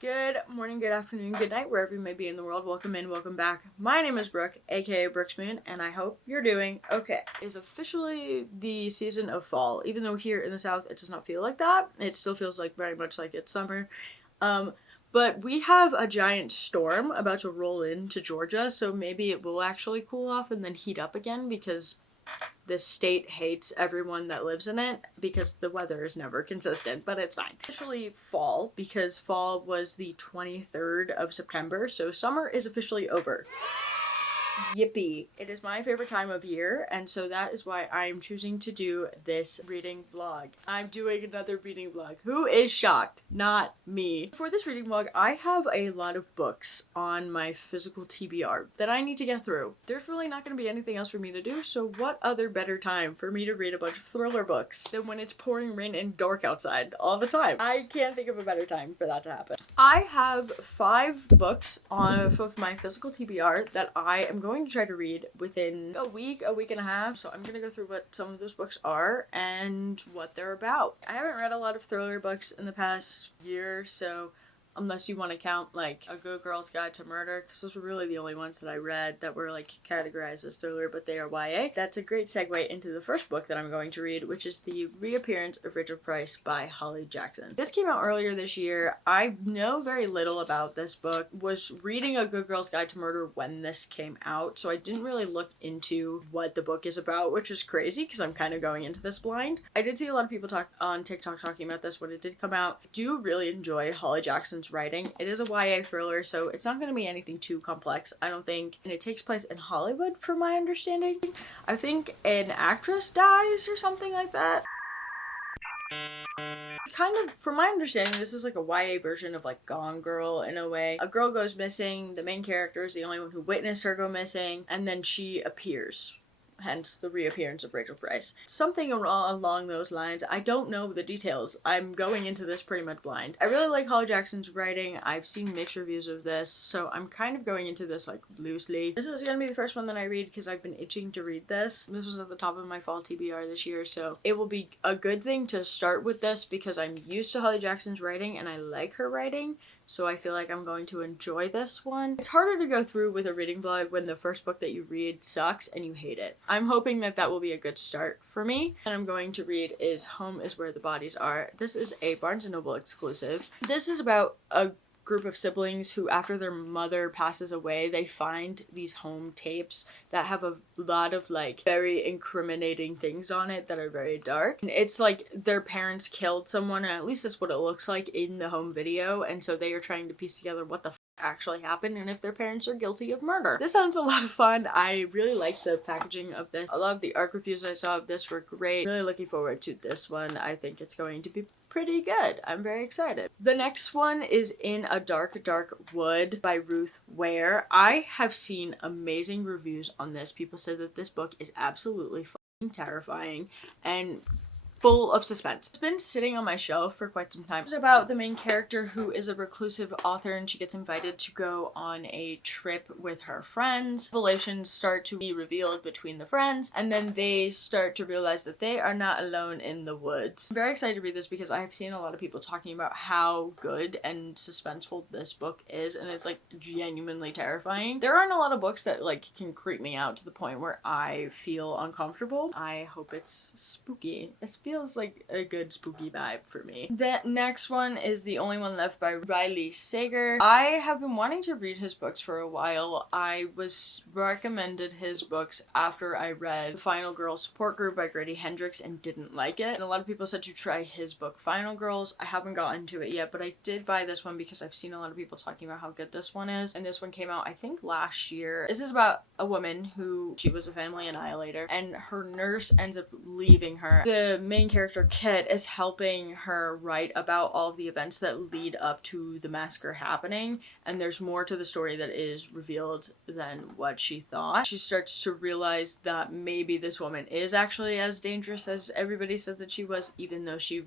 Good morning, good afternoon, good night, wherever you may be in the world. Welcome in, welcome back. My name is Brooke, aka Brooksmoon, and I hope you're doing okay. It's officially the season of fall, even though here in the South it does not feel like that. It still feels like very much like it's summer. But we have a giant storm about to roll into Georgia, so maybe it will actually cool off and then heat up again because this state hates everyone that lives in it because the weather is never consistent, but it's fine. Officially fall because fall was the 23rd of September, so summer is officially over. Yippee. It is my favorite time of year, and so that is why I'm choosing to do this reading vlog. I'm doing another reading vlog. Who is shocked? Not me. For this reading vlog, I have a lot of books on my physical TBR that I need to get through. There's really not going to be anything else for me to do, so what other better time for me to read a bunch of thriller books than when it's pouring rain and dark outside all the time? I can't think of a better time for that to happen. I have 5 books off of my physical TBR that I am going to try to read within a week and a half. So I'm gonna go through what some of those books are and what they're about. I haven't read a lot of thriller books in the past year, so unless you want to count like A Good Girl's Guide to Murder, because those were really the only ones that I read that were like categorized as thriller, but they are YA. That's a great segue into the first book that I'm going to read, which is The Reappearance of Rachel Price by Holly Jackson. This came out earlier this year. I know very little about this book. Was reading A Good Girl's Guide to Murder when this came out, so I didn't really look into what the book is about, which is crazy because I'm kind of going into this blind. I did see a lot of people talk on TikTok talking about this when it did come out. I do really enjoy Holly Jackson's writing. It is a YA thriller, so it's not going to be anything too complex, I don't think. And it takes place in Hollywood, from my understanding. I think an actress dies or something like that. Kind of, from my understanding, this is like a YA version of like Gone Girl in a way. A girl goes missing, the main character is the only one who witnessed her go missing, and then she appears. Hence the reappearance of Rachel Price. Something along those lines. I don't know the details. I'm going into this pretty much blind. I really like Holly Jackson's writing. I've seen mixed reviews of this, so I'm kind of going into this like loosely. This is gonna be the first one that I read because I've been itching to read this. This was at the top of my fall TBR this year, so it will be a good thing to start with this because I'm used to Holly Jackson's writing and I like her writing. So I feel like I'm going to enjoy this one. It's harder to go through with a reading vlog when the first book that you read sucks and you hate it. I'm hoping that that will be a good start for me. And I'm going to read is Home is Where the Bodies Are. This is a Barnes & Noble exclusive. This is about a group of siblings who, after their mother passes away, they find these home tapes that have a lot of like very incriminating things on it that are very dark. And it's like their parents killed someone, and at least that's what it looks like in the home video, and so they are trying to piece together what the actually happened and if their parents are guilty of murder. This sounds a lot of fun. I really like the packaging of this. A lot of the art reviews I saw of this were great. Really looking forward to this one. I think it's going to be pretty good. I'm very excited. The next one is In a Dark, Dark Wood by Ruth Ware. I have seen amazing reviews on this. People said that this book is absolutely fucking terrifying and full of suspense. It's been sitting on my shelf for quite some time. It's about the main character who is a reclusive author, and she gets invited to go on a trip with her friends. Revelations start to be revealed between the friends, and then they start to realize that they are not alone in the woods. I'm very excited to read this because I have seen a lot of people talking about how good and suspenseful this book is, and it's like genuinely terrifying. There aren't a lot of books that like can creep me out to the point where I feel uncomfortable. I hope it's spooky. It feels like a good spooky vibe for me. The next one is The Only One Left by Riley Sager. I have been wanting to read his books for a while. I was recommended his books after I read The Final Girls Support Group by Grady Hendrix and didn't like it. And a lot of people said to try his book Final Girls. I haven't gotten to it yet, but I did buy this one because I've seen a lot of people talking about how good this one is. And this one came out, I think, last year. This is about a woman who, she was a family annihilator, and her nurse ends up leaving her. The main character, Kit, is helping her write about all of the events that lead up to the massacre happening, and there's more to the story that is revealed than what she thought. She starts to realize that maybe this woman is actually as dangerous as everybody said that she was, even though she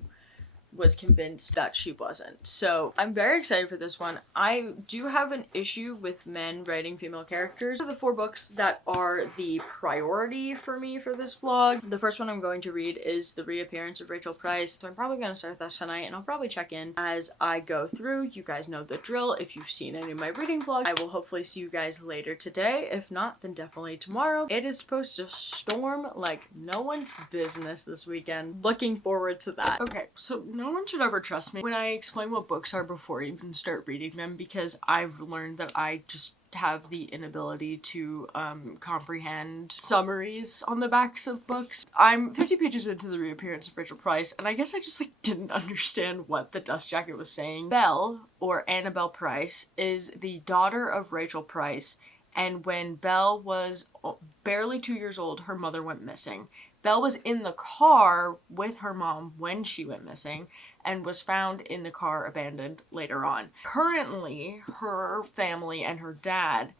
was convinced that she wasn't. So I'm very excited for this one. I do have an issue with men writing female characters. The 4 books that are the priority for me for this vlog. The first one I'm going to read is The Reappearance of Rachel Price. So I'm probably going to start that tonight, and I'll probably check in as I go through. You guys know the drill. If you've seen any of my reading vlogs, I will hopefully see you guys later today. If not, then definitely tomorrow. It is supposed to storm like no one's business this weekend. Looking forward to that. Okay, so no one should ever trust me when I explain what books are before you even start reading them, because I've learned that I just have the inability to comprehend summaries on the backs of books. I'm 50 pages into The Reappearance of Rachel Price, and I guess I just didn't understand what the dust jacket was saying. Belle, or Annabelle Price, is the daughter of Rachel Price, and when Belle was barely 2 years old, her mother went missing. Belle was in the car with her mom when she went missing and was found in the car abandoned later on. Currently, her family and her dad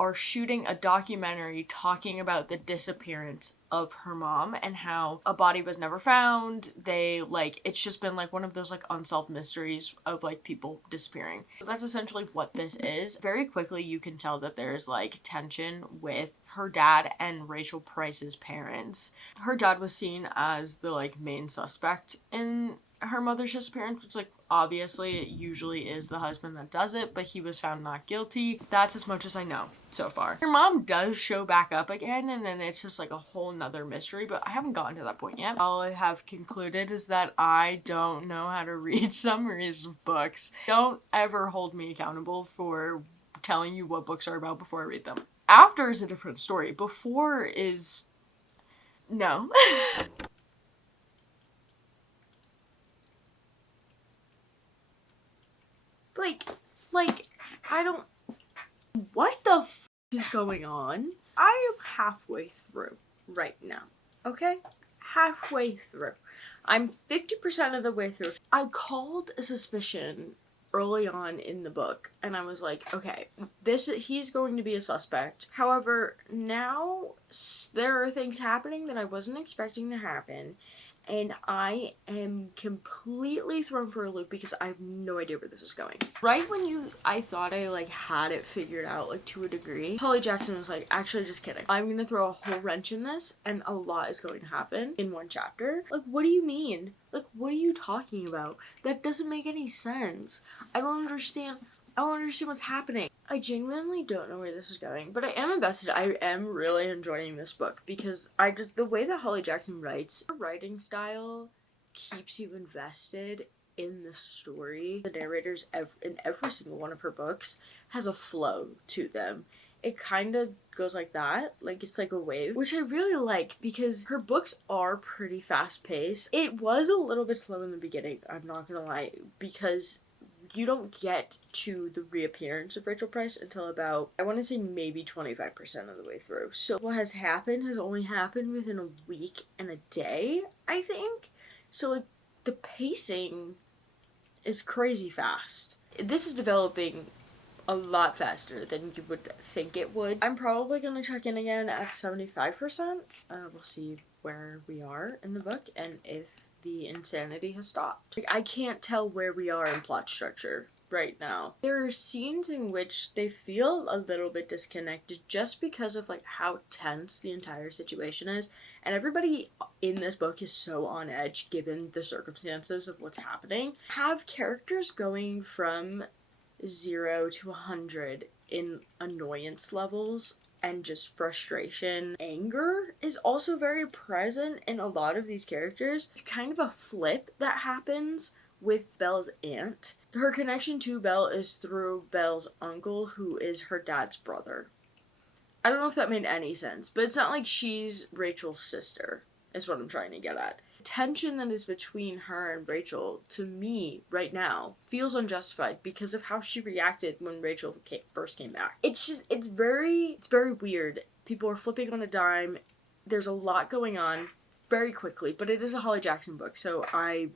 are shooting a documentary talking about the disappearance of her mom and how a body was never found. It's just been one of those unsolved mysteries of people disappearing. So that's essentially what this is. Very quickly you can tell that there's tension with her dad and Rachel Price's parents. Her dad was seen as the main suspect in her mother's disappearance, which obviously it usually is the husband that does it, but he was found not guilty. That's as much as I know so far. Her mom does show back up again, and then it's just a whole nother mystery, but I haven't gotten to that point yet. All I have concluded is that I don't know how to read summaries of books. Don't ever hold me accountable for telling you what books are about before I read them. After is a different story. Before is... no. I don't... what the f*** is going on? I am halfway through right now, okay? Halfway through. I'm 50% of the way through. I called a suspicion early on in the book, and I was like, okay, he's going to be a suspect. However, now there are things happening that I wasn't expecting to happen, and I am completely thrown for a loop because I have no idea where this is going. Right when I thought I had it figured out to a degree, Holly Jackson was like, actually just kidding. I'm gonna throw a whole wrench in this and a lot is going to happen in one chapter. What do you mean? What are you talking about? That doesn't make any sense. I don't understand what's happening. I genuinely don't know where this is going, but I am invested. I am really enjoying this book because the way that Holly Jackson writes, her writing style keeps you invested in the story. The narrators in every single one of her books has a flow to them. It kind of goes like that, it's like a wave, which I really like because her books are pretty fast-paced. It was a little bit slow in the beginning, I'm not gonna lie, because you don't get to the reappearance of Rachel Price until about, I want to say maybe 25% of the way through. So what has happened has only happened within a week and a day, I think. So the pacing is crazy fast. This is developing a lot faster than you would think it would. I'm probably going to check in again at 75%. We'll see where we are in the book and if the insanity has stopped. I can't tell where we are in plot structure right now. There are scenes in which they feel a little bit disconnected just because of how tense the entire situation is, and everybody in this book is so on edge given the circumstances of what's happening. Have characters going from 0 to 100 in annoyance levels and just frustration. Anger is also very present in a lot of these characters. It's kind of a flip that happens with Belle's aunt. Her connection to Belle is through Belle's uncle, who is her dad's brother. I don't know if that made any sense, but it's not like she's Rachel's sister, is what I'm trying to get at. Tension that is between her and Rachel, to me, right now, feels unjustified because of how she reacted when Rachel first came back. It's very weird. People are flipping on a dime. There's a lot going on very quickly, but it is a Holly Jackson book, so I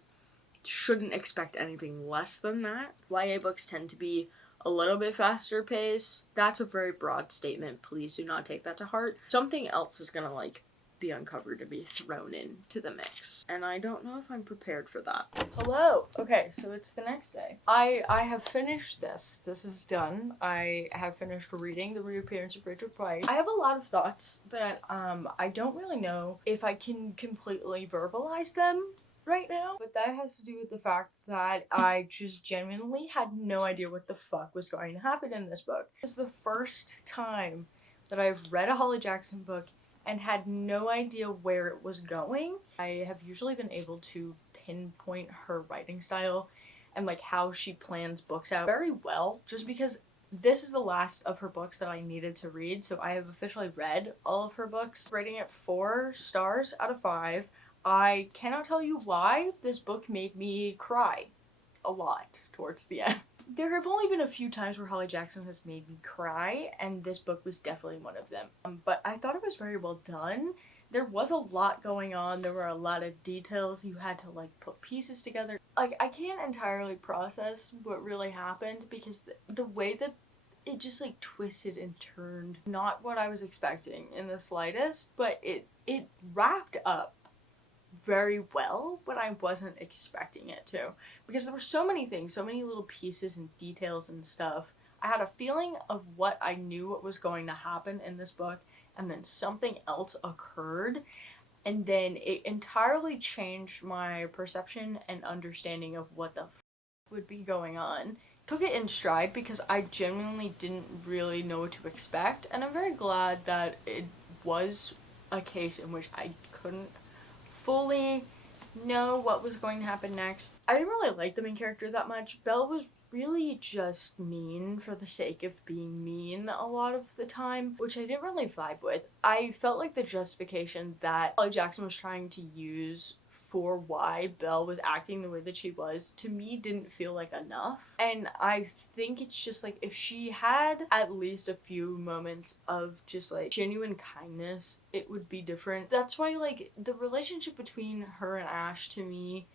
shouldn't expect anything less than that. YA books tend to be a little bit faster paced. That's a very broad statement. Please do not take that to heart. Something else is gonna the Uncovered to be thrown into the mix. And I don't know if I'm prepared for that. Hello! Okay, so it's the next day. I have finished this. This is done. I have finished reading The Reappearance of Rachel Price. I have a lot of thoughts that I don't really know if I can completely verbalize them right now, but that has to do with the fact that I just genuinely had no idea what the fuck was going to happen in this book. It's the first time that I've read a Holly Jackson book and had no idea where it was going. I have usually been able to pinpoint her writing style and like how she plans books out very well, just because this is the last of her books that I needed to read, so I have officially read all of her books. Rating it 4 stars out of 5. I cannot tell you why this book made me cry a lot towards the end. There have only been a few times where Holly Jackson has made me cry, and this book was definitely one of them. But I thought it was very well done. There was a lot going on. There were a lot of details. You had to like put pieces together. Like, I can't entirely process what really happened because the way that it just like twisted and turned, not what I was expecting in the slightest, but it wrapped up very well, but I wasn't expecting it to, because there were so many things, so many little pieces and details and stuff. I had a feeling of what I knew what was going to happen in this book, and then something else occurred, and then it entirely changed my perception and understanding of what the would be going on. Took it in stride because I genuinely didn't really know what to expect, and I'm very glad that it was a case in which I couldn't fully know what was going to happen next. I didn't really like the main character that much. Belle was really just mean for the sake of being mean a lot of the time, which I didn't really vibe with. I felt like the justification that Holly Jackson was trying to use for why Belle was acting the way that she was, to me, didn't feel like enough. And I think it's just like, if she had at least a few moments of just like genuine kindness, it would be different. That's why like the relationship between her and Ash to me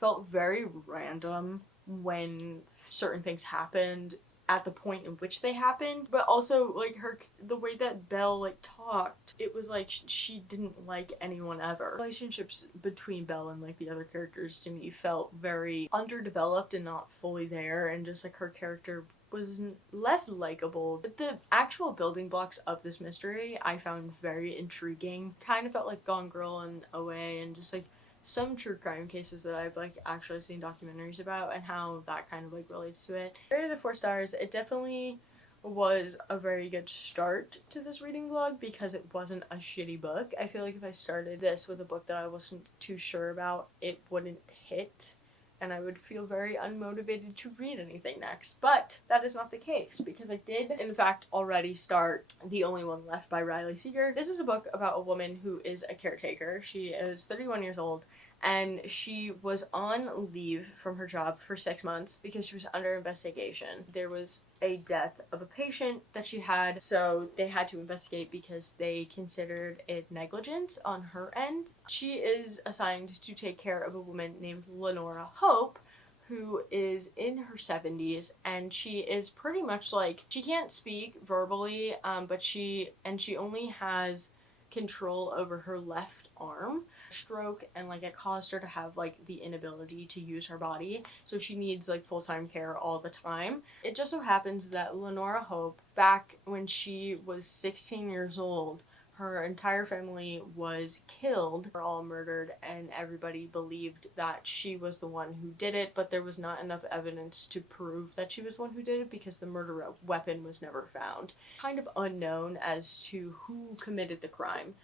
felt very random when certain things happened at the point in which they happened, but also like the way that Belle like talked, it was like she didn't like anyone ever. Relationships between Belle and like the other characters to me felt very underdeveloped and not fully there, and just like her character was less likable. But the actual building blocks of this mystery I found very intriguing. Kind of felt like Gone Girl and OA, and just like some true crime cases that I've like actually seen documentaries about, and how that kind of like relates to it. I rated it 4 stars. It definitely was a very good start to this reading vlog because it wasn't a shitty book. I feel like if I started this with a book that I wasn't too sure about, it wouldn't hit, and I would feel very unmotivated to read anything next. But that is not the case, because I did, in fact, already start The Only One Left by Riley Seeger. This is a book about a woman who is a caretaker. She is 31 years old, and she was on leave from her job for 6 months because she was under investigation. There was a death of a patient that she had, so they had to investigate because they considered it negligence on her end. She is assigned to take care of a woman named Lenora Hope, who is in her 70s, and she is pretty much like, she can't speak verbally, but she only has control over her left arm. Stroke, and like it caused her to have like the inability to use her body, so she needs like full-time care all the time. It just so happens that Lenora Hope, back when she was 16 years old, her entire family was killed. They were all murdered, and everybody believed that she was the one who did it, but there was not enough evidence to prove that she was the one who did it because the murder weapon was never found. Kind of unknown as to who committed the crime.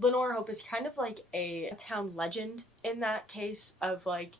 Lenora Hope is kind of like a town legend in that case of like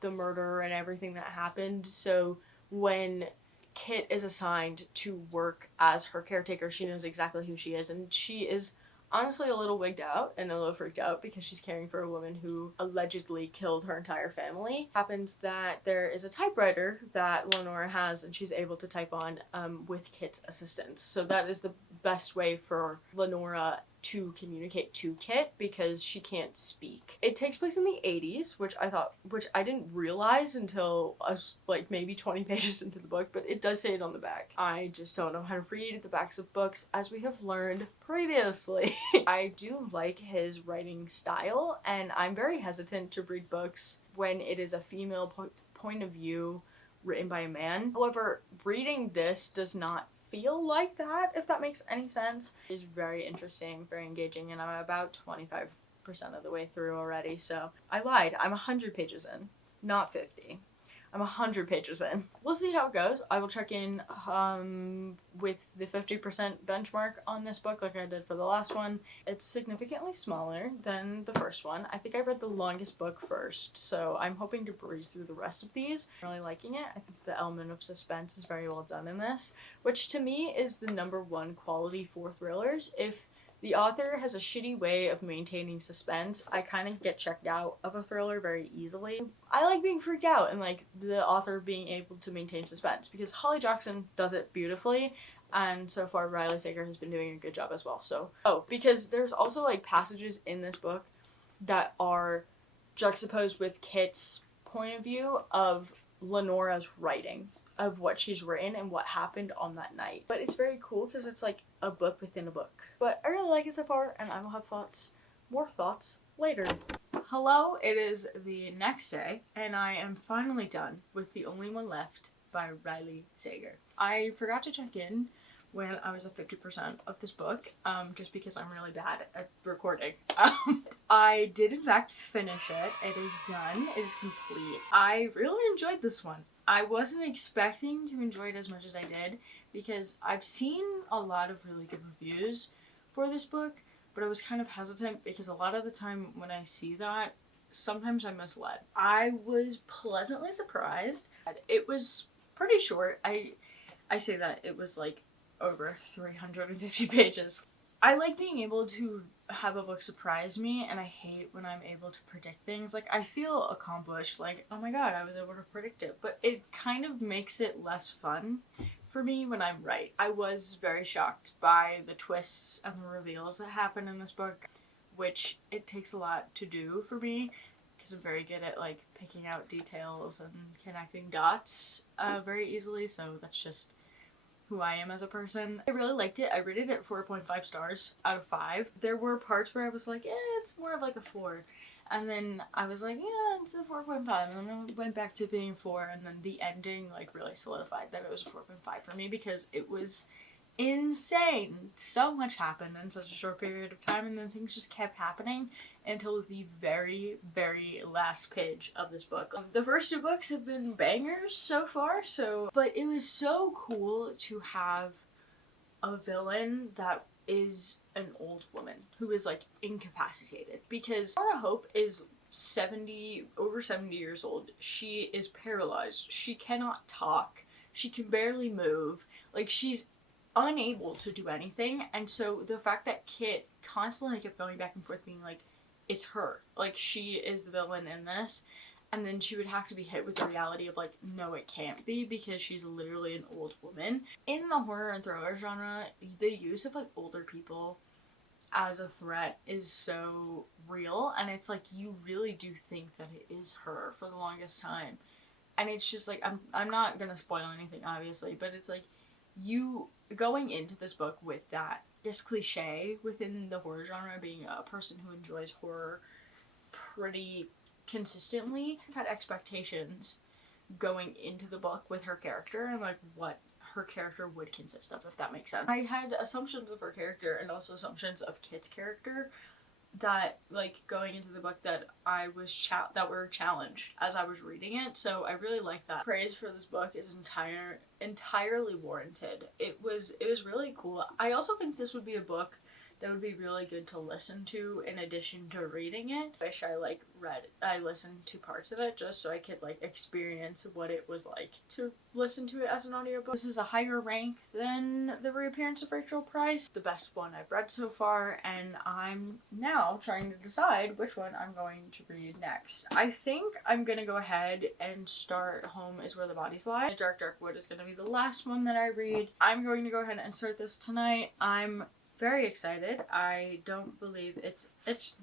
the murder and everything that happened. So when Kit is assigned to work as her caretaker, she knows exactly who she is, and she is honestly a little wigged out and a little freaked out because she's caring for a woman who allegedly killed her entire family. Happens that there is a typewriter that Lenora has, and she's able to type on with Kit's assistance. So that is the best way for Lenora to communicate to Kit because she can't speak. It takes place in the 80s, which I didn't realize until I was like maybe 20 pages into the book, but it does say it on the back. I just don't know how to read the backs of books, as we have learned previously. I do like his writing style, and I'm very hesitant to read books when it is a female point of view written by a man. However, reading this does not feel like that, if that makes any sense. It's very interesting, very engaging, and I'm about 25% of the way through already, so I lied. I'm 100 pages in, not 50. I'm 100 pages in. We'll see how it goes. I will check in with the 50% benchmark on this book like I did for the last one. It's significantly smaller than the first one. I think I read the longest book first, so I'm hoping to breeze through the rest of these. I'm really liking it. I think the element of suspense is very well done in this, which to me is the #1 quality for thrillers. If the author has a shitty way of maintaining suspense, I kind of get checked out of a thriller very easily. I like being freaked out and like the author being able to maintain suspense, because Holly Jackson does it beautifully, and so far Riley Sager has been doing a good job as well. So, because there's also like passages in this book that are juxtaposed with Kit's point of view of Lenora's writing, of what she's written and what happened on that night. But it's very cool because it's like a book within a book. But I really like it so far, and I will have more thoughts later. Hello, it is the next day, and I am finally done with The Only One Left by Riley Sager. I forgot to check in when I was at 50% of this book, just because I'm really bad at recording. I did in fact finish it. It is done. It is complete. I really enjoyed this one. I wasn't expecting to enjoy it as much as I did, because I've seen a lot of really good reviews for this book, but I was kind of hesitant because a lot of the time when I see that, sometimes I'm misled. I was pleasantly surprised. It was pretty short. I say that it was like over 350 pages. I like being able to have a book surprise me, and I hate when I'm able to predict things. Like, I feel accomplished, like, oh my god, I was able to predict it, but it kind of makes it less fun for me when I'm right. I was very shocked by the twists and the reveals that happen in this book, which it takes a lot to do for me, because I'm very good at, like, picking out details and connecting dots very easily, so that's just who I am as a person. I really liked it. I rated it 4.5 stars out of 5. There were parts where I was like, it's more of like a 4. And then I was like, yeah, it's a 4.5. And then it went back to being 4. And then the ending like really solidified that it was a 4.5 for me, because it was insane. So much happened in such a short period of time, and then things just kept happening until the very, very last page of this book. The first 2 books have been bangers so far, but it was so cool to have a villain that is an old woman who is like incapacitated, because Laura Hope is over 70 years old. She is paralyzed. She cannot talk. She can barely move. Like, she's unable to do anything, and so the fact that Kit constantly kept going back and forth being like, it's her, like, she is the villain in this, and then she would have to be hit with the reality of like, no, it can't be, because she's literally an old woman. In the horror and thriller genre, the use of like older people as a threat is so real, and it's like you really do think that it is her for the longest time. And it's just like, I'm not gonna spoil anything obviously, but it's like, you going into this book with this cliche within the horror genre, being a person who enjoys horror pretty consistently, had expectations going into the book with her character and like what her character would consist of, if that makes sense. I had assumptions of her character and also assumptions of Kit's character that, like, going into the book that that were challenged as I was reading it, so I really like that. Praise for this book is entirely warranted. It was really cool. I also think this would be a book that would be really good to listen to in addition to reading it. I wish I listened to parts of it just so I could like experience what it was like to listen to it as an audiobook. This is a higher rank than The Reappearance of Rachel Price, the best one I've read so far, and I'm now trying to decide which one I'm going to read next. I think I'm gonna go ahead and start Home is Where the Bodies Lie. Dark Dark Wood is gonna be the last one that I read. I'm going to go ahead and start this tonight. I'm very excited. I don't believe it's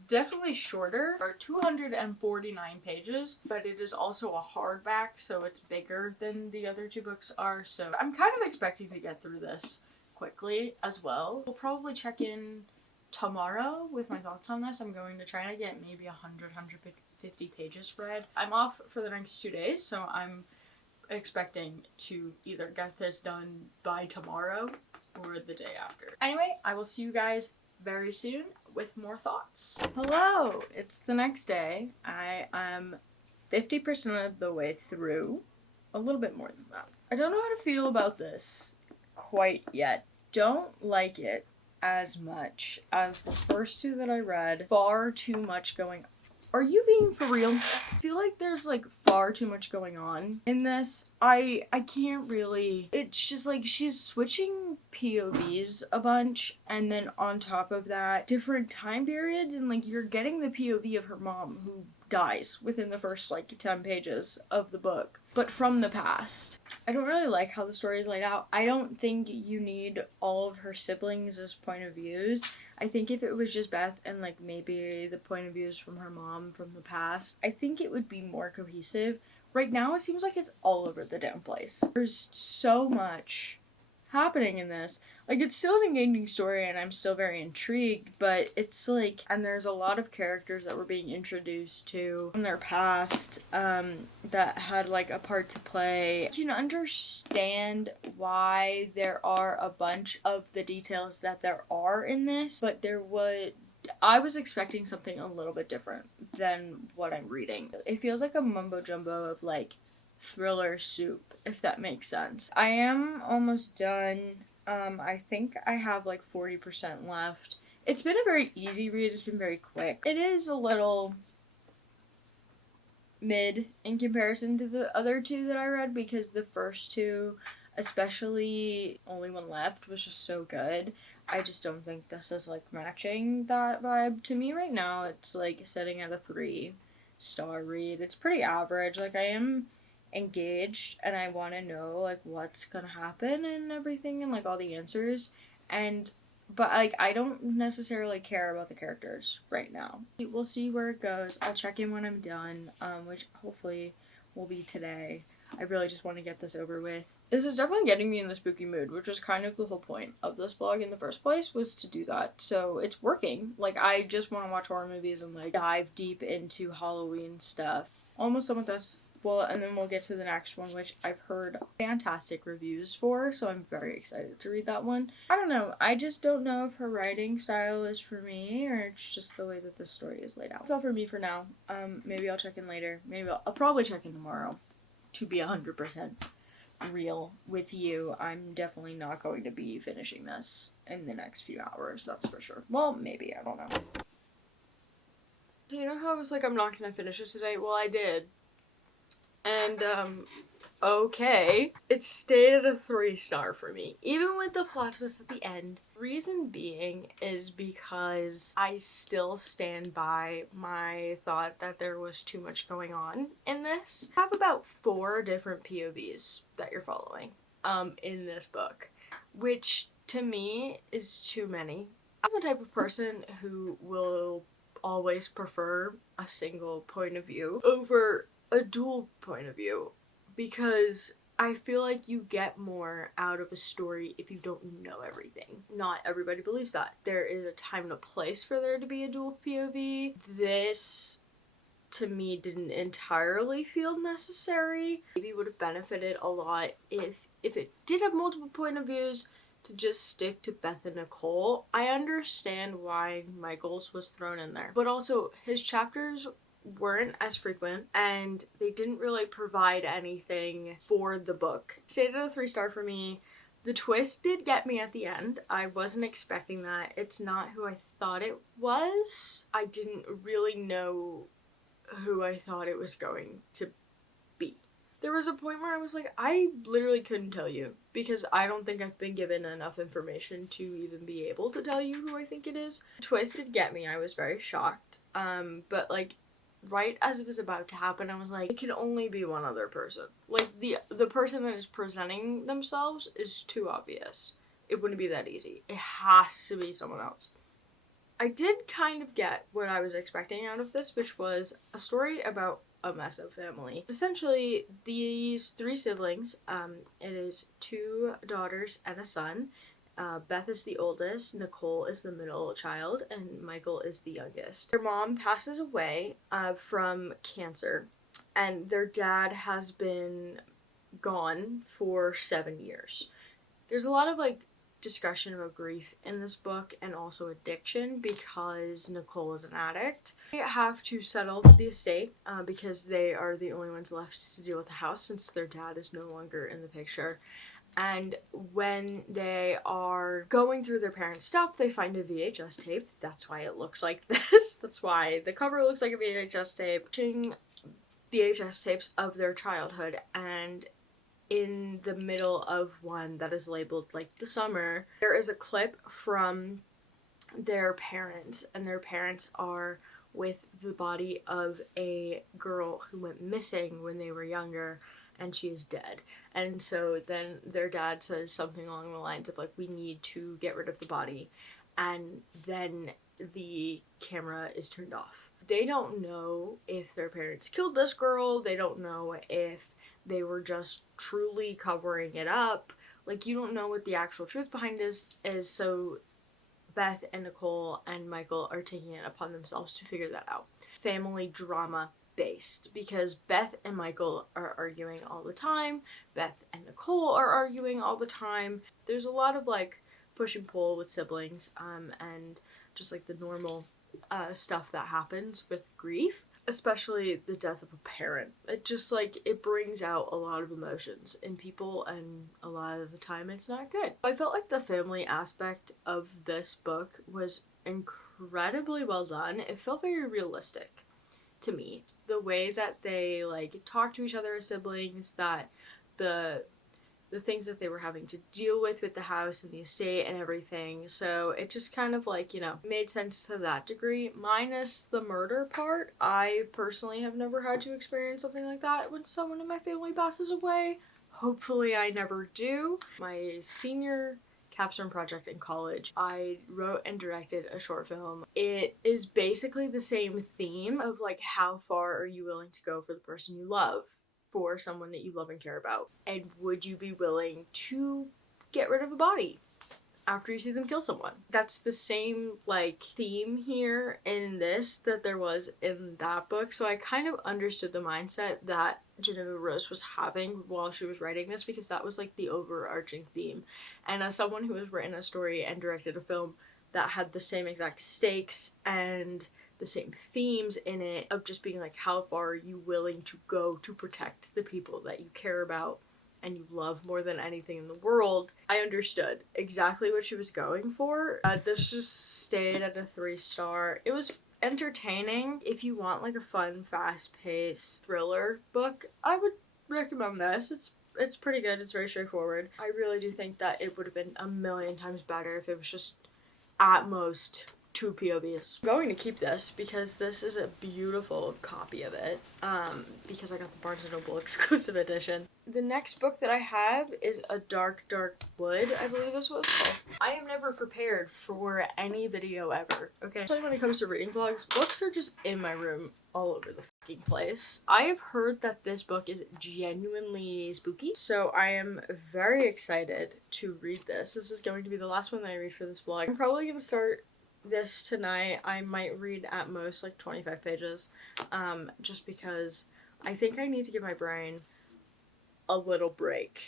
definitely shorter. There are 249 pages, but it is also a hardback, so it's bigger than the other two books are. So I'm kind of expecting to get through this quickly as well. We'll probably check in tomorrow with my thoughts on this. I'm going to try to get maybe 150 pages read. I'm off for the next 2 days, so I'm expecting to either get this done by tomorrow or the day after. Anyway, I will see you guys very soon with more thoughts. Hello! It's the next day. I am 50% of the way through. A little bit more than that. I don't know how to feel about this quite yet. Don't like it as much as the first two that I read. Far too much going on. Are you being for real? I feel like there's like far too much going on in this. I can't really. It's just like she's switching POVs a bunch, and then on top of that, different time periods, and like you're getting the POV of her mom who dies within the first like 10 pages of the book, but from the past. I don't really like how the story is laid out. I don't think you need all of her siblings as point of views. I think if it was just Beth and like maybe the point of views from her mom from the past, I think it would be more cohesive. Right now it seems like it's all over the damn place. There's so much happening in this. Like, it's still an engaging story and I'm still very intrigued, but it's like, and there's a lot of characters that were being introduced to from their past that had like a part to play. I can understand why there are a bunch of the details that there are in this, but I was expecting something a little bit different than what I'm reading. It feels like a mumbo jumbo of like thriller soup, if that makes sense. I am almost done. I think I have like 40% left. It's been a very easy read. It's been very quick. It is a little mid in comparison to the other two that I read because the first two, especially Only One Left, was just so good. I just don't think this is like matching that vibe to me right now. It's like sitting at a 3-star read. It's pretty average. Like, I am engaged and I want to know like what's gonna happen and everything and like all the answers, but like I don't necessarily care about the characters right now. We'll see where it goes. I'll check in when I'm done, which hopefully will be today. I really just want to get this over with. This is definitely getting me in the spooky mood, which was kind of the whole point of this vlog in the first place, was to do that. So it's working. Like, I just want to watch horror movies and like dive deep into Halloween stuff. Almost done with this. Well, and then we'll get to the next one, which I've heard fantastic reviews for, so I'm very excited to read that one. I don't know. I just don't know if her writing style is for me, or it's just the way that the story is laid out. That's all for me for now. Maybe I'll check in later. Maybe I'll probably check in tomorrow, to be 100% real with you. I'm definitely not going to be finishing this in the next few hours, that's for sure. Well, maybe. I don't know. So you know how I was like, I'm not gonna finish it today? Well, I did. And, okay. It stayed at a 3-star for me, even with the plot twist at the end. Reason being is because I still stand by my thought that there was too much going on in this. I have about 4 different POVs that you're following, in this book, which to me is too many. I'm the type of person who will always prefer a single point of view over a dual point of view, because I feel like you get more out of a story if you don't know everything. Not everybody believes that. There is a time and a place for there to be a dual POV. This, to me, didn't entirely feel necessary. Maybe would have benefited a lot if it did have multiple point of views, to just stick to Beth and Nicole. I understand why Michael's was thrown in there, but also his chapters weren't as frequent and they didn't really provide anything for the book. Stayed at a 3-star for me. The twist did get me at the end. I wasn't expecting that. It's not who I thought it was. I didn't really know who I thought it was going to be. There was a point where I was like, I literally couldn't tell you, because I don't think I've been given enough information to even be able to tell you who I think it is. The twist did get me. I was very shocked. But like, right as it was about to happen, I was like, it can only be one other person. Like, the person that is presenting themselves is too obvious. it wouldn't be that easy. It has to be someone else. I did kind of get what I was expecting out of this, which was a story about a messed up family. Essentially, these 3 siblings, it is 2 daughters and a son. Beth is the oldest, Nicole is the middle child, and Michael is the youngest. Their mom passes away from cancer, and their dad has been gone for 7 years. There's a lot of like discussion about grief in this book and also addiction because Nicole is an addict. They have to settle the estate because they are the only ones left to deal with the house since their dad is no longer in the picture. And when they are going through their parents' stuff, they find a VHS tape. That's why it looks like this. That's why the cover looks like a VHS tape. Watching VHS tapes of their childhood, and in the middle of one that is labeled like the summer, there is a clip from their parents, and their parents are with the body of a girl who went missing when they were younger, and she is dead. And so then their dad says something along the lines of like, we need to get rid of the body, and then the camera is turned off. They don't know if their parents killed this girl. They don't know if they were just truly covering it up. Like, you don't know what the actual truth behind this is, so Beth and Nicole and Michael are taking it upon themselves to figure that out. Family drama based, because Beth and Michael are arguing all the time. Beth and Nicole are arguing all the time. There's a lot of like push and pull with siblings, and just like the normal stuff that happens with grief, especially the death of a parent. It just like, it brings out a lot of emotions in people, and a lot of the time it's not good. I felt like the family aspect of this book was incredibly well done. It felt very realistic to me. The way that they like talk to each other as siblings, that the things that they were having to deal with the house and the estate and everything. So it just kind of like, you know, made sense to that degree, minus the murder part. I personally have never had to experience something like that when someone in my family passes away. Hopefully I never do. My senior capstone project in college, I wrote and directed a short film. It is basically the same theme of like, how far are you willing to go for the person you love, for someone that you love and care about? And would you be willing to get rid of a body after you see them kill someone? That's the same like theme here in this that there was in that book. So I kind of understood the mindset that Geneva Rose was having while she was writing this, because that was like the overarching theme. And as someone who has written a story and directed a film that had the same exact stakes and the same themes in it, of just being like, how far are you willing to go to protect the people that you care about and you love more than anything in the world, I understood exactly what she was going for. This just stayed at a 3-star. It was entertaining. If you want like a fun, fast-paced thriller book, I would recommend this. It's pretty good. It's very straightforward. I really do think that it would have been a million times better if it was just at most 2 POVs. I'm going to keep this because this is a beautiful copy of it, because I got the Barnes & Noble exclusive edition. The next book that I have is A Dark, Dark Wood, I believe is what it's called. I am never prepared for any video ever, okay? Especially when it comes to reading vlogs, books are just in my room all over the fucking place. I have heard that this book is genuinely spooky, so I am very excited to read this. This is going to be the last one that I read for this vlog. I'm probably going to start this tonight. I might read at most like 25 pages, just because I think I need to give my brain a little break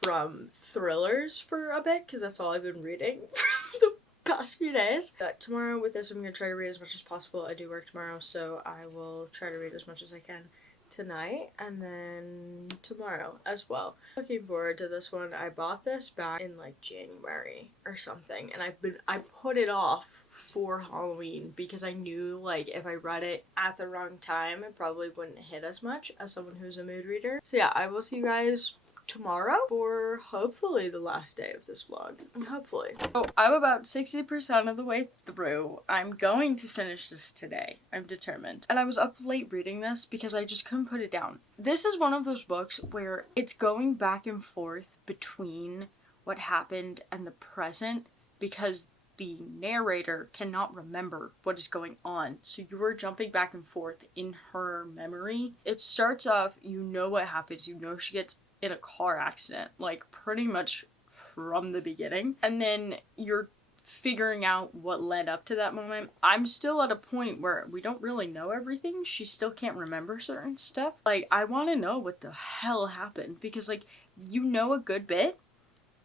from thrillers for a bit, because that's all I've been reading for the past few days. But tomorrow with this, I'm going to try to read as much as possible. I do work tomorrow, so I will try to read as much as I can tonight and then tomorrow as well. Looking forward to this one. I bought this back in like January or something, and I put it off for Halloween because I knew like if I read it at the wrong time, it probably wouldn't hit as much as someone who's a mood reader. So yeah, I will see you guys tomorrow for hopefully the last day of this vlog. Hopefully. So I'm about 60% of the way through. I'm going to finish this today. I'm determined. And I was up late reading this because I just couldn't put it down. This is one of those books where it's going back and forth between what happened and the present because the narrator cannot remember what is going on. So you are jumping back and forth in her memory. It starts off, you know what happens, you know she gets in a car accident, like pretty much from the beginning. And then you're figuring out what led up to that moment. I'm still at a point where we don't really know everything. She still can't remember certain stuff. Like, I want to know what the hell happened because, like, you know a good bit,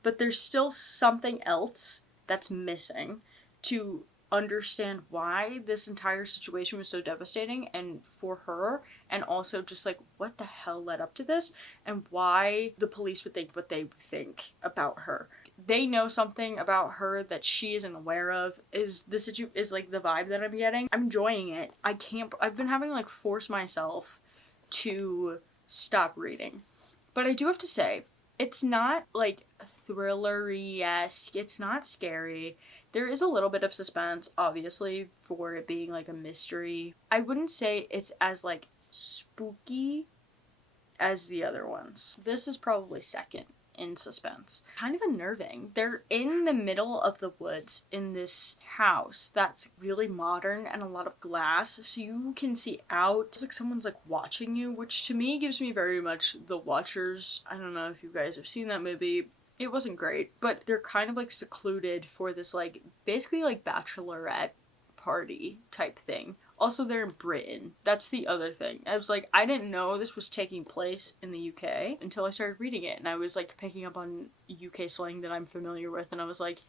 but there's still something else that's missing to understand why this entire situation was so devastating and for her, and also just like what the hell led up to this and why the police would think what they think about her. They know something about her that she isn't aware of. Is like the vibe that I'm getting. I'm enjoying it. I've been having to like force myself to stop reading. But I do have to say, it's not like thriller-esque. It's not scary. There is a little bit of suspense, obviously, for it being like a mystery. I wouldn't say it's as like spooky as the other ones. This is probably second in suspense. Kind of unnerving. They're in the middle of the woods in this house that's really modern and a lot of glass, so you can see out. It's like someone's like watching you, which to me gives me very much The Watchers. I don't know if you guys have seen that movie. It wasn't great, but they're kind of like secluded for this like basically like bachelorette party type thing. Also, they're in Britain. That's the other thing. I was like, I didn't know this was taking place in the UK until I started reading it. And I was like picking up on UK slang that I'm familiar with. And I was like,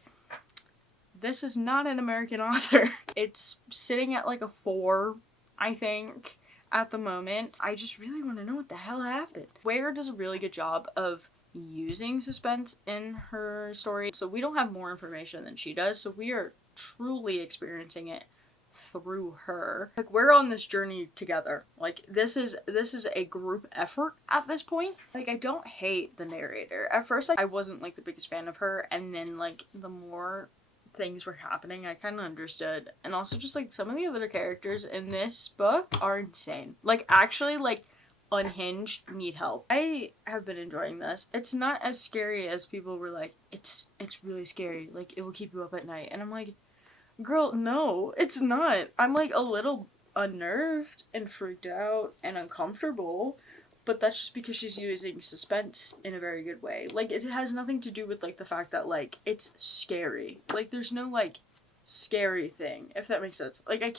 this is not an American author. It's sitting at like a 4, I think, at the moment. I just really want to know what the hell happened. Ware does a really good job of using suspense in her story. So we don't have more information than she does. So we are truly experiencing it through her. Like, we're on this journey together. Like, this is a group effort at this point. Like, I don't hate the narrator. At first, I wasn't like the biggest fan of her, and then like the more things were happening, I kind of understood. And also just like some of the other characters in this book are insane. Like, actually, like unhinged, need help. I have been enjoying this. It's not as scary as people were like, it's really scary. Like, it will keep you up at night. And I'm like, girl, no, it's not. I'm like a little unnerved and freaked out and uncomfortable, but that's just because she's using suspense in a very good way. Like, it has nothing to do with like the fact that like it's scary. Like, there's no like scary thing, if that makes sense. Like, I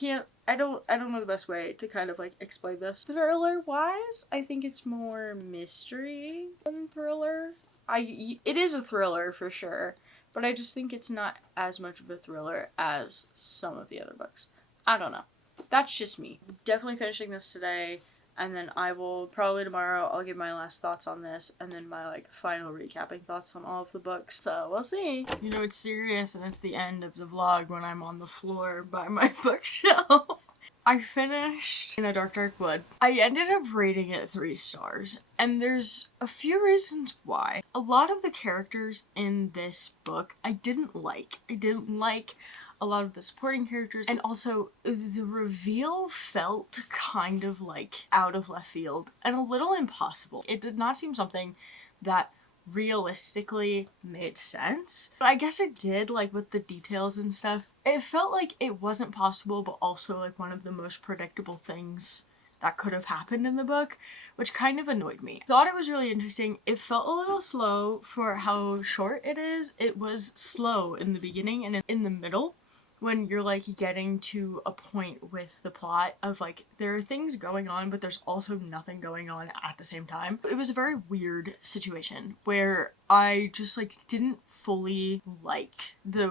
don't know the best way to kind of like explain this. Thriller wise, I think it's more mystery than thriller. It is a thriller for sure, but I just think it's not as much of a thriller as some of the other books. I don't know. That's just me. Definitely finishing this today, and then I will probably tomorrow I'll give my last thoughts on this, and then my like final recapping thoughts on all of the books. So we'll see. You know, it's serious and it's the end of the vlog when I'm on the floor by my bookshelf. I finished In a Dark, Dark Wood. I ended up rating it 3 stars, and there's a few reasons why. A lot of the characters in this book I didn't like. I didn't like a lot of the supporting characters, and also the reveal felt kind of like out of left field and a little impossible. It did not seem something that realistically made sense, but I guess it did, like with the details and stuff. It felt like it wasn't possible, but also like one of the most predictable things that could have happened in the book, which kind of annoyed me. Thought it was really interesting. It felt a little slow for how short it is. It was slow in the beginning and in the middle, when you're like getting to a point with the plot of like there are things going on but there's also nothing going on at the same time. It was a very weird situation where I just like didn't fully like the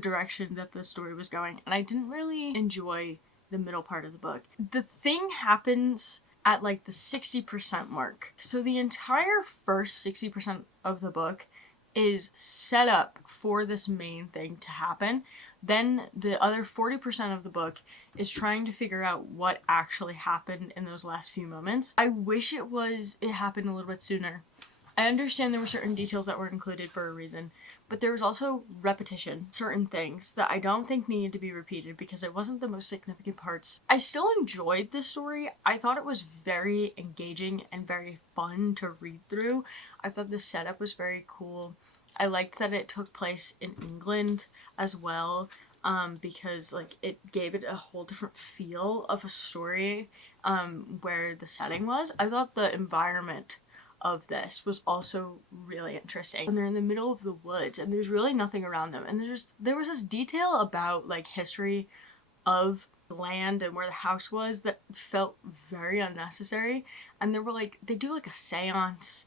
direction that the story was going, and I didn't really enjoy the middle part of the book. The thing happens at like the 60% mark. So the entire first 60% of the book is set up for this main thing to happen. Then the other 40% of the book is trying to figure out what actually happened in those last few moments. I wish it happened a little bit sooner. I understand there were certain details that were included for a reason, but there was also repetition, certain things that I don't think needed to be repeated because it wasn't the most significant parts. I still enjoyed the story. I thought it was very engaging and very fun to read through. I thought the setup was very cool. I liked that it took place in England as well, because like it gave it a whole different feel of a story, where the setting was. I thought the environment of this was also really interesting. And they're in the middle of the woods and there's really nothing around them. And there was this detail about like history of land and where the house was that felt very unnecessary. And there were like, they do like a seance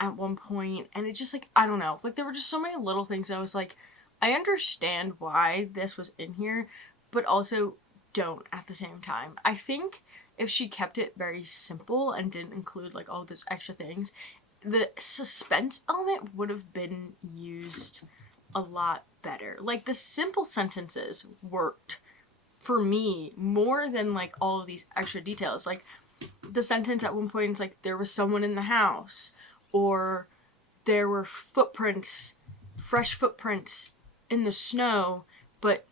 at one point, and it just like, I don't know, like there were just so many little things that I was like, I understand why this was in here, but also don't at the same time. I think if she kept it very simple and didn't include like all those extra things, the suspense element would have been used a lot better. Like the simple sentences worked for me more than like all of these extra details. Like the sentence at one point is like, there was someone in the house, or there were footprints, fresh footprints in the snow, but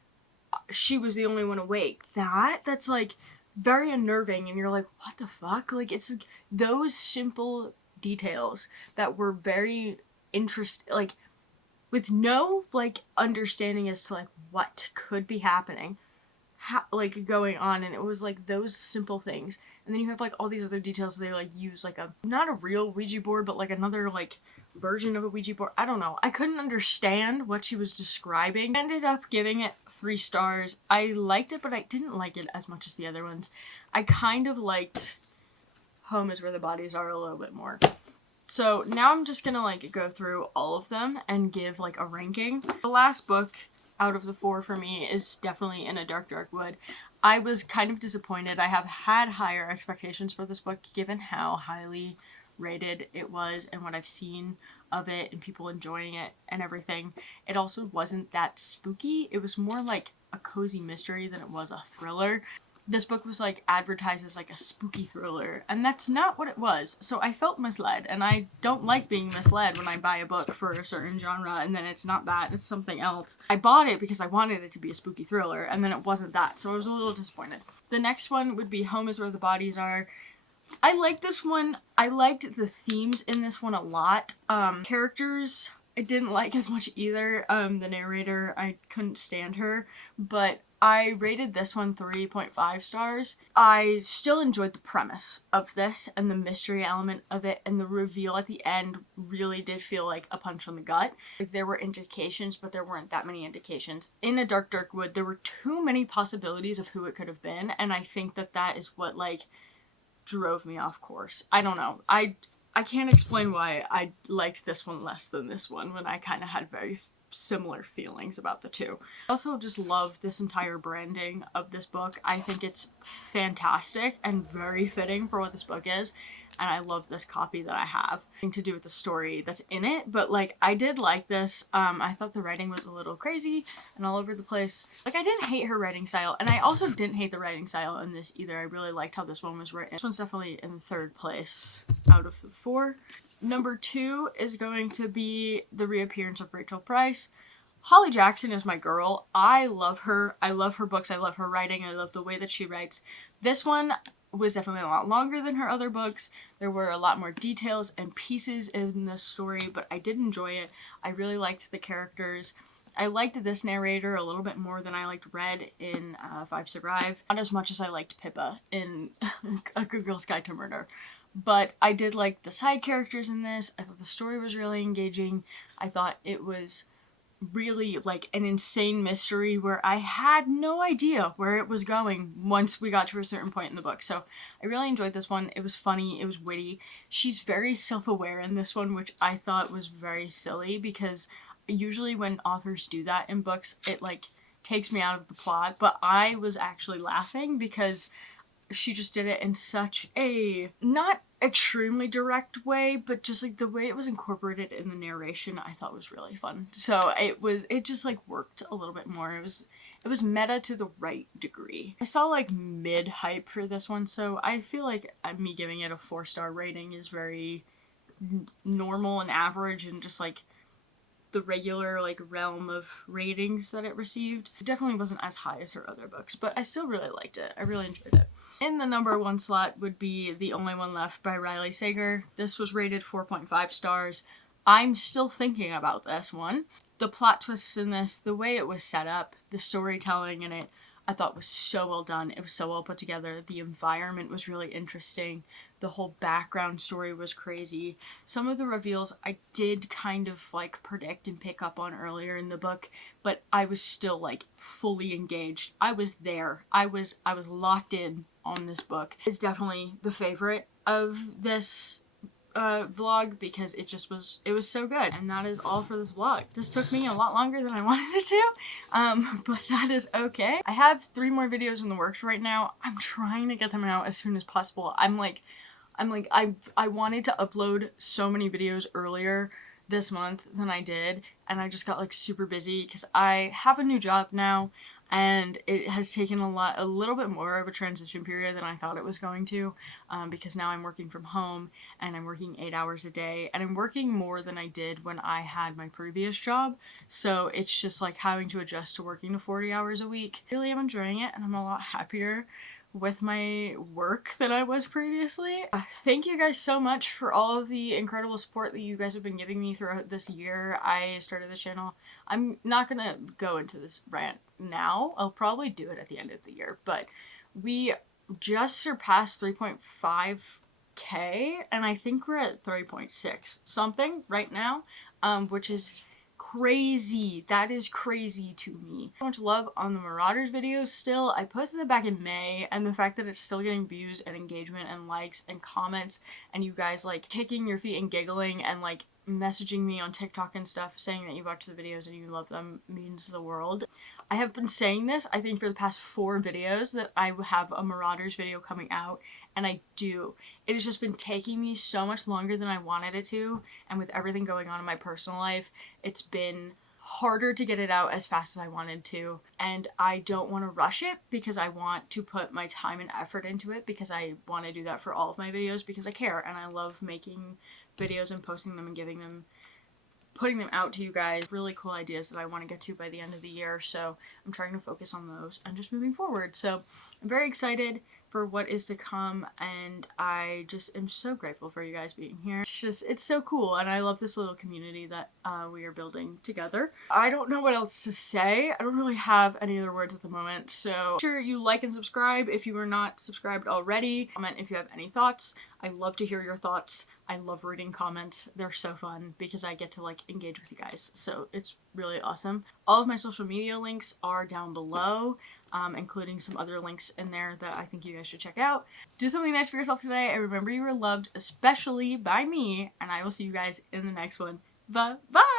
she was the only one awake. That's like very unnerving, and you're like, what the fuck? Like it's those simple details that were very like with no like understanding as to like what could be happening, like going on, and it was like those simple things. And then you have like all these other details they like use like a, not a real Ouija board, but like another like version of a Ouija board. I don't know. I couldn't understand what she was describing. I ended up giving it 3 stars. I liked it, but I didn't like it as much as the other ones. I kind of liked Home is Where the Bodies Are a little bit more. So now I'm just gonna like go through all of them and give like a ranking. The last book out of the 4 for me is definitely In a Dark, Dark Wood. I was kind of disappointed. I have had higher expectations for this book given how highly rated it was and what I've seen of it and people enjoying it and everything. It also wasn't that spooky. It was more like a cozy mystery than it was a thriller. This book was like advertised as like a spooky thriller, and that's not what it was. So I felt misled, and I don't like being misled when I buy a book for a certain genre and then it's not that, it's something else. I bought it because I wanted it to be a spooky thriller, and then it wasn't that, so I was a little disappointed. The next one would be Home is Where the Bodies Are. I like this one. I liked the themes in this one a lot. Characters I didn't like as much either. The narrator, I couldn't stand her, but I rated this one 3.5 stars. I still enjoyed the premise of this and the mystery element of it, and the reveal at the end really did feel like a punch on the gut. Like, there were indications, but there weren't that many indications. In A Dark, Dark Wood, there were too many possibilities of who it could have been, and I think that that is what like drove me off course. I don't know. I can't explain why I liked this one less than this one when I kind of had very similar feelings about the two. I also just love this entire branding of this book. I think it's fantastic and very fitting for what this book is, and I love this copy that I have. Nothing to do with the story that's in it, but like I did like this. I thought the writing was a little crazy and all over the place. Like I didn't hate her writing style, and I also didn't hate the writing style in this either. I really liked how this one was written. This one's definitely in 3rd place out of the 4. Number 2 is going to be The Reappearance of Rachel Price. Holly Jackson is my girl. I love her. I love her books. I love her writing. I love the way that she writes. This one was definitely a lot longer than her other books. There were a lot more details and pieces in the story, but I did enjoy it. I really liked the characters. I liked this narrator a little bit more than I liked Red in Five Survive. Not as much as I liked Pippa in A Good Girl's Guide to Murder. But I did like the side characters in this. I thought the story was really engaging. I thought it was really like an insane mystery where I had no idea where it was going once we got to a certain point in the book. So I really enjoyed this one. It was funny. It was witty. She's very self-aware in this one, which I thought was very silly because usually when authors do that in books, it like takes me out of the plot. But I was actually laughing because she just did it in such a not extremely direct way, but just like the way it was incorporated in the narration I thought was really fun. So it just like worked a little bit more. It was meta to the right degree. I saw like mid hype for this one, so I feel like me giving it a 4-star rating is very normal and average and just like the regular like realm of ratings that it received. It definitely wasn't as high as her other books, but I still really liked it. I really enjoyed it. In the number 1 slot would be The Only One Left by Riley Sager. This was rated 4.5 stars. I'm still thinking about this one. The plot twists in this, the way it was set up, the storytelling in it, I thought was so well done. It was so well put together. The environment was really interesting. The whole background story was crazy. Some of the reveals I did kind of like predict and pick up on earlier in the book, but I was still like fully engaged. I was there. I was locked in on this book. It's definitely the favorite of this vlog because it was so good. And that is all for this vlog. This took me a lot longer than I wanted it to, but that is okay. I have 3 more videos in the works right now. I'm trying to get them out as soon as possible. I wanted to upload so many videos earlier this month than I did, and I just got like super busy because I have a new job now, and it has taken a little bit more of a transition period than I thought it was going to, because now I'm working from home and I'm working 8 hours a day, and I'm working more than I did when I had my previous job. So it's just like having to adjust to working to 40 hours a week. Really, I'm enjoying it, and I'm a lot happier with my work than I was previously. Thank you guys so much for all of the incredible support that you guys have been giving me throughout this year I started the channel. I'm not gonna go into this rant now. I'll probably do it at the end of the year, but we just surpassed 3.5k, and I think we're at 3.6 something right now, which is crazy. That is crazy to me. So much love on the Marauders videos still. I posted it back in May, and the fact that it's still getting views and engagement and likes and comments, and you guys like kicking your feet and giggling and like messaging me on TikTok and stuff saying that you watch the videos and you love them means the world. I have been saying this, I think, for the past 4 videos that I have a Marauders video coming out, and I do. It has just been taking me so much longer than I wanted it to, and with everything going on in my personal life, it's been harder to get it out as fast as I wanted to, and I don't want to rush it because I want to put my time and effort into it, because I want to do that for all of my videos because I care and I love making videos and posting them and putting them out to you guys. Really cool ideas that I want to get to by the end of the year, so I'm trying to focus on those and just moving forward. So I'm very excited for what is to come, and I just am so grateful for you guys being here. It's so cool, and I love this little community that we are building together. I don't know what else to say. I don't really have any other words at the moment, so make sure you like and subscribe if you are not subscribed already. Comment if you have any thoughts. I love to hear your thoughts. I love reading comments. They're so fun because I get to like engage with you guys, so it's really awesome. All of my social media links are down below, including some other links in there that I think you guys should check out. Do something nice for yourself today, and remember you are loved, especially by me, and I will see you guys in the next one. Bye-bye!